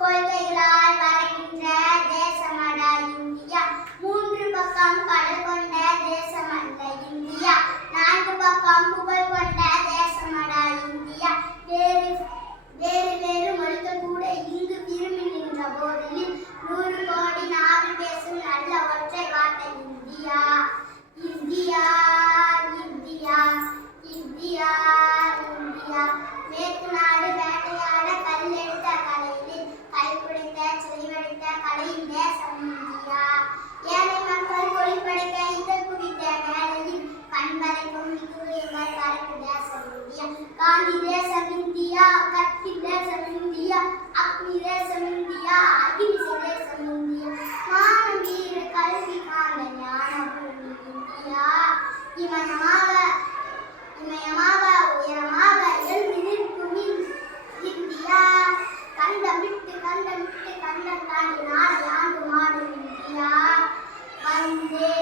கோயில் கைகளால் வரைகின்ற இந்தியா காந்தி தேசம் இந்தியா கத்தி தேசம் இந்தியா அக்னி தேசம் இந்தியா அகிம்சை தேசம் இந்தியா மானம் வீர கல்வி காந்த ஞான இந்தியா இமயமாக இமயமாக உயரமாக எழுந்து நிற்கும் இந்தியா கண்டம் விட்டு கண்டம் விட்டு கண்டம் தாண்டி நாளை ஆண்டு மாடும் இந்தியா. வந்தே